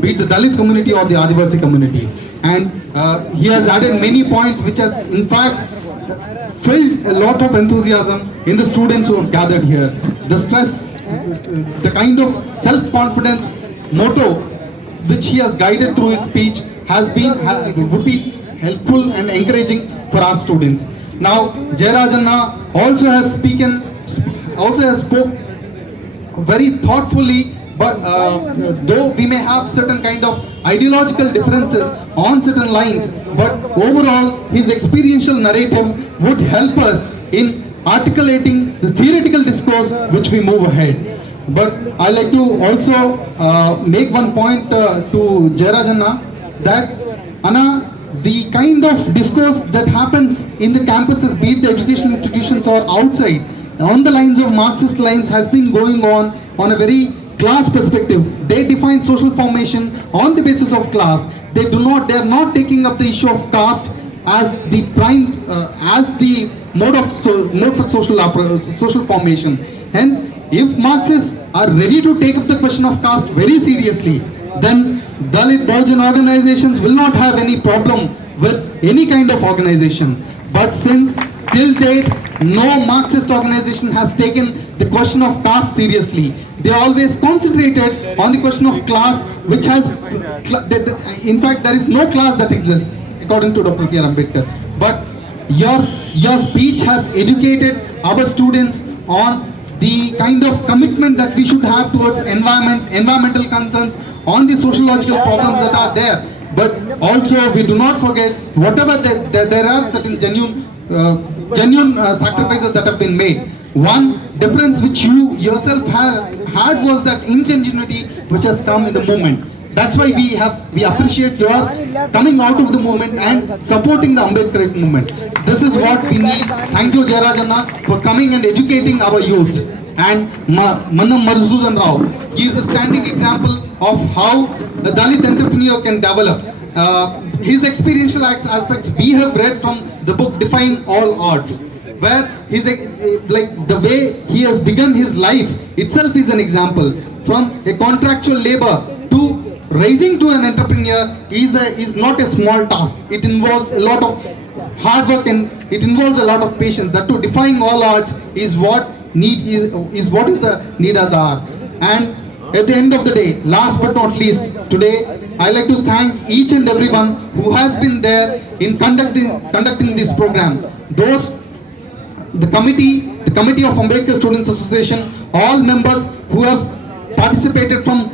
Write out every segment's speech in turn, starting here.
be it the Dalit community or the Adivasi community. And he has added many points which has in fact filled a lot of enthusiasm in the students who have gathered here. The stress, the kind of self-confidence motto which he has guided through his speech has been would be helpful and encouraging for our students. Now, Jayarajanna also has spoke very thoughtfully, but though we may have certain kind of ideological differences on certain lines, but overall his experiential narrative would help us in articulating the theoretical discourse which we move ahead. But I like to also make one point to Jayarajanna that Anna, the kind of discourse that happens in the campuses, be it the educational institutions or outside, on the lines of Marxist lines, has been going on a very class perspective. They define social formation on the basis of class. They are not taking up the issue of caste as the prime, as the mode for social formation. Hence, if Marxists are ready to take up the question of caste very seriously, then Dalit Bahujan organizations will not have any problem with any kind of organization. But since till date no Marxist organization has taken the question of caste seriously, they always concentrated on the question of class, which has, in fact, there is no class that exists according to Dr. B.R. Ambedkar. But your speech has educated our students on the kind of commitment that we should have towards environmental concerns, on the sociological problems that are there. But also we do not forget, whatever there are certain genuine sacrifices that have been made. One difference which you yourself had was that ingenuity which has come in the movement. That's why we appreciate your coming out of the movement and supporting the Ambedkar movement. This is what we need. Thank you, Jayarajanna, for coming and educating our youth. And Mannam Madhusudan Rao, he is a standing example of how the Dalit entrepreneur can develop. His experiential aspects we have read from the book Defying All Odds, where he's like the way he has begun his life itself is an example. From a contractual labor to raising to an entrepreneur is not a small task. It involves a lot of hard work and it involves a lot of patience. That too, defying all odds is what is the need of the hour. And at the end of the day, last but not least, today I like to thank each and everyone who has been there in conducting this program. The committee of Ambedkar Students Association, all members who have participated from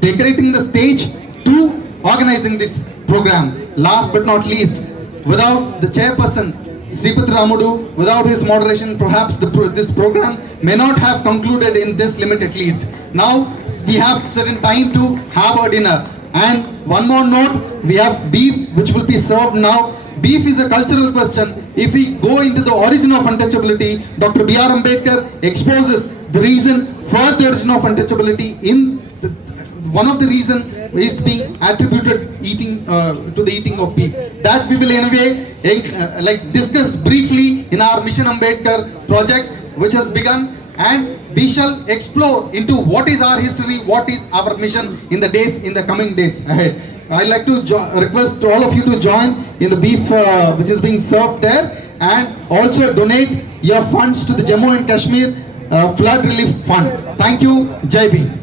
decorating the stage to organizing this program. Last but not least, without the chairperson, Sripati Ramudu, without his moderation, perhaps this program may not have concluded in this limit at least. Now we have certain time to have our dinner. And one more note, we have beef which will be served now. Beef is a cultural question. If we go into the origin of untouchability, Dr. B.R. Ambedkar exposes the reason for the origin of untouchability. One of the reasons is being attributed to the eating of beef. That we will anyway discuss briefly in our Mission Ambedkar project which has begun, and we shall explore into what is our history, what is our mission in the coming days ahead. I'd like to request all of you to join in the beef which is being served there, and also donate your funds to the Jammu and Kashmir Flood Relief Fund. Thank you. Jai Bhim.